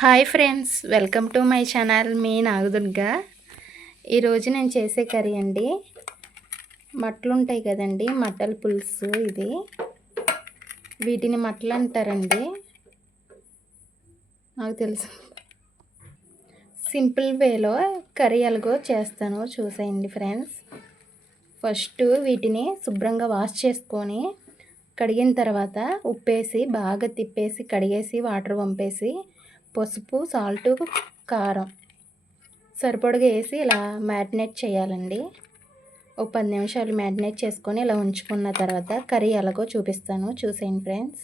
Hi friends, welcome to my channel. మీ నాగదుర్గ. ఈరోజు నేను చేసే కర్రీ అండి, మట్టలు ఉంటాయి కదండి, మట్టల పులుసు. ఇది వీటిని మట్టలు అంటారండి, నాకు తెలుసు. సింపుల్ వేలో కర్రీ ఎలాగో చేస్తాను చూసేయండి ఫ్రెండ్స్. ఫస్ట్ వీటిని శుభ్రంగా వాష్ చేసుకొని కడిగిన తర్వాత ఉప్పేసి బాగా తిప్పేసి కడిగేసి వాటర్ పంపేసి పసుపు, సాల్ట్, కారం సరిపడగా వేసి ఇలా మ్యారినేట్ చేయాలండి. ఒక 10 నిమిషాలు మ్యారినేట్ చేసుకొని ఇలా ఉంచుకున్న తర్వాత కర్రీ ఎలాగో చూపిస్తాను చూసేయండి ఫ్రెండ్స్.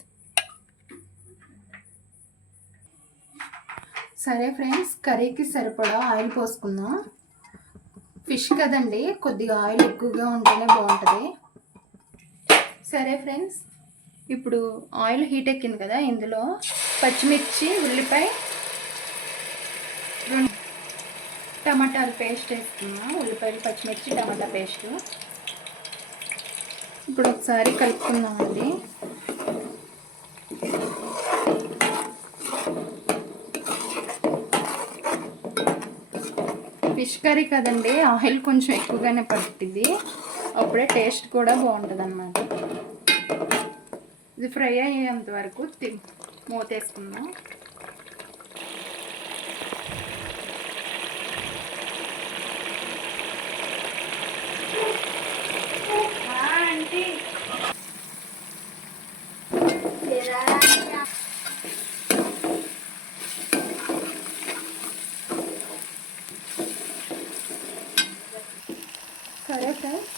సరే ఫ్రెండ్స్, కర్రీకి సరిపడా ఆయిల్ పోసుకుందాం. ఫిష్ కదండి, కొద్దిగా ఆయిల్ ఎక్కువగా ఉంటేనే బాగుంటుంది. సరే ఫ్రెండ్స్, ఇప్పుడు ఆయిల్ హీట్ ఎక్కింది కదా, ఇందులో పచ్చిమిర్చి, ఉల్లిపాయ, టమాటాల పేస్ట్ వేసుకున్నా. ఉల్లిపాయలు, పచ్చిమిర్చి, టమాటా పేస్ట్ ఇప్పుడు ఒకసారి కలుపుకుందామండి. ఫిష్ కర్రీ కదండి, ఆయిల్ కొంచెం ఎక్కువగానే పడుతుంది, అప్పుడే టేస్ట్ కూడా బాగుంటుంది అన్నమాట. ఇది ఫ్రై అయ్యేంత వరకు మూతేసుకుందాం. సరే ఫ్రెండ్స్,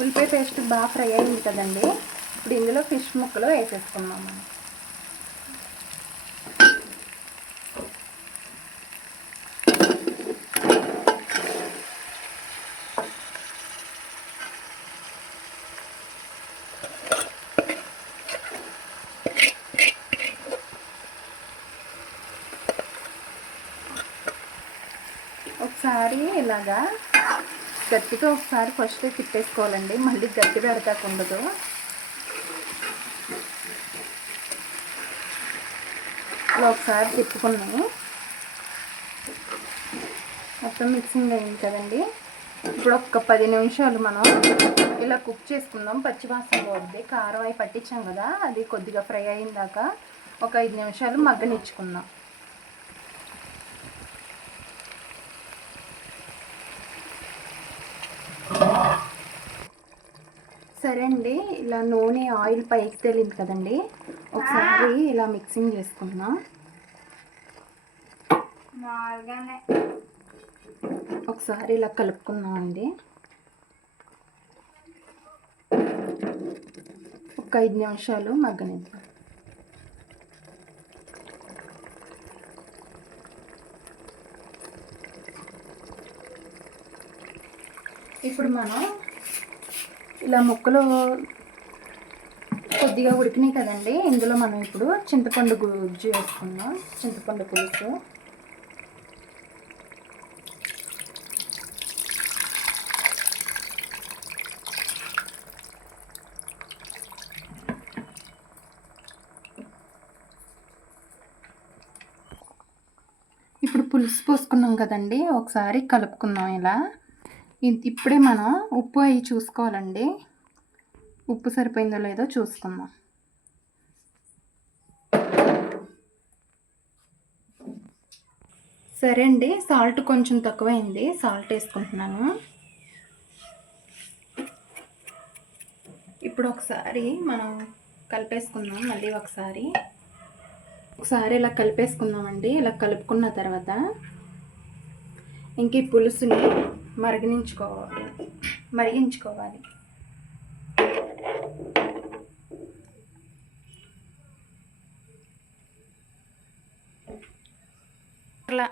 ఉల్లిపాయ పేస్ట్ బాగా ఫ్రై అయింది కదండి, ఇప్పుడు ఇందులో ఫిష్ ముక్కలు వేసేసుకున్నాం మనం. ఒకసారి ఇలాగా గట్టిగా ఒకసారి ఫస్ట్ తిప్పేసుకోవాలండి, మళ్ళీ గట్టి పెడతాకుండదు. ఇలా ఒకసారి తిప్పుకున్నాము, మొత్తం మిక్సింగ్ అయింది కదండి. ఇప్పుడు ఒక 10 నిమిషాలు మనం ఇలా కుక్ చేసుకుందాం. పచ్చివాసన పోద్ది, కారం అవి పట్టించాం కదా, అది కొద్దిగా ఫ్రై అయిన దాకా ఒక 5 నిమిషాలు మగ్గనిచ్చుకుందాం. సరే అండి, ఇలా నూనె ఆయిల్ పైకి తేలింది కదండి, ఒకసారి ఇలా మిక్సింగ్ చేసుకుందాం. ఒకసారి ఇలా కలుపుకుందాం అండి. ఒక 5 నిమిషాలు మగ్గనిద్దాం. ఇప్పుడు మనం ఇలా ముక్కలు కొద్దిగా ఉడికినాయి కదండి, ఇందులో మనం ఇప్పుడు చింతపండు గుజ్జు వేసుకుందాం, చింతపండు పులుసు. ఇప్పుడు పులుసు పోసుకున్నాం కదండి, ఒకసారి కలుపుకుందాం ఇలా. ఇప్పుడే మనం ఉప్పు అవి చూసుకోవాలండి, ఉప్పు సరిపోయిందో లేదో చూసుకుందాం. సరే అండి, సాల్ట్ కొంచెం తక్కువైంది, సాల్ట్ వేసుకుంటున్నాను. ఇప్పుడు ఒకసారి మనం కలిపేసుకుందాం, మళ్ళీ ఒకసారి ఇలా కలిపేసుకుందామండి. ఇలా కలుపుకున్న తర్వాత ఇంక ఈ పులుసుని మరిగించుకోవాలి. అలా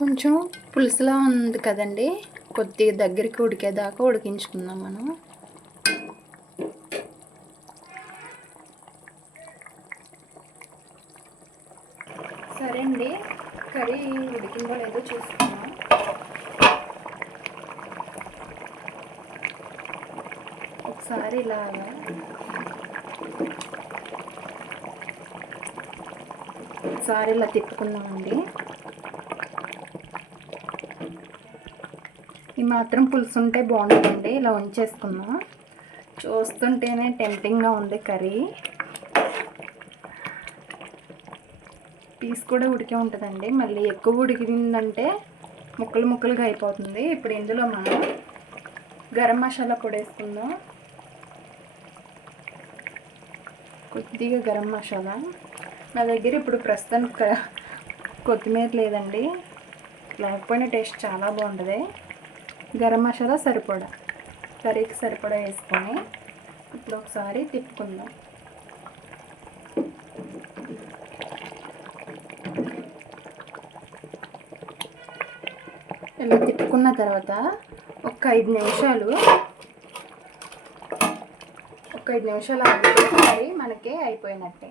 కొంచెం పులుసులా ఉంది కదండి, కొద్దిగా దగ్గరికి ఉడికేదాకా ఉడికించుకుందాం మనం. సరే అండి, కర్రీ ఉడికిందో లేదో చూసుకుందాం. ఒకసారి ఇలా తిప్పుకుందామండి. ఈ మాత్రం పులుసు ఉంటే బాగుంటుందండి. ఇలా ఉంచేసుకుందాం. చూస్తుంటేనే టెంప్టింగ్గా ఉంది కర్రీ. పీస్ కూడా ఉడికే ఉంటుందండి. మళ్ళీ ఎక్కువ ఉడికిందంటే ముక్కలు ముక్కలుగా అయిపోతుంది. ఇప్పుడు ఇందులో మనం గరం మసాలా పొడి వేసుకుందాం. కొద్దిగా గరం మసాలా. నా దగ్గర ఇప్పుడు ప్రస్తుతానికి కొత్తిమీర లేదండి, లేకపోయినా టేస్ట్ చాలా బాగుంటుంది. గరం మసాలా సరిపడా, కర్రీకి సరిపడా వేసుకొని ఇప్పుడు ఒకసారి తిప్పుకుందాం. ఇలా తిప్పుకున్న తర్వాత ఒక 5 నిమిషాలు ఆగితే కర్రీ మనకి అయిపోయినట్టే.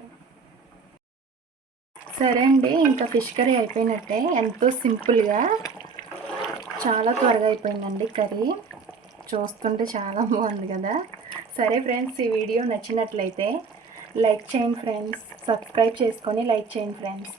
సరే అండి, ఇంకా ఫిష్ కర్రీ అయిపోయినట్టే. ఎంతో సింపుల్గా చాలా త్వరగా అయిపోయిందండి కర్రీ. చూస్తుంటే చాలా బాగుంది కదా. సరే ఫ్రెండ్స్, ఈ వీడియో నచ్చినట్లయితే లైక్ చేయండి ఫ్రెండ్స్. సబ్స్క్రైబ్ చేసుకొని లైక్ చేయండి ఫ్రెండ్స్.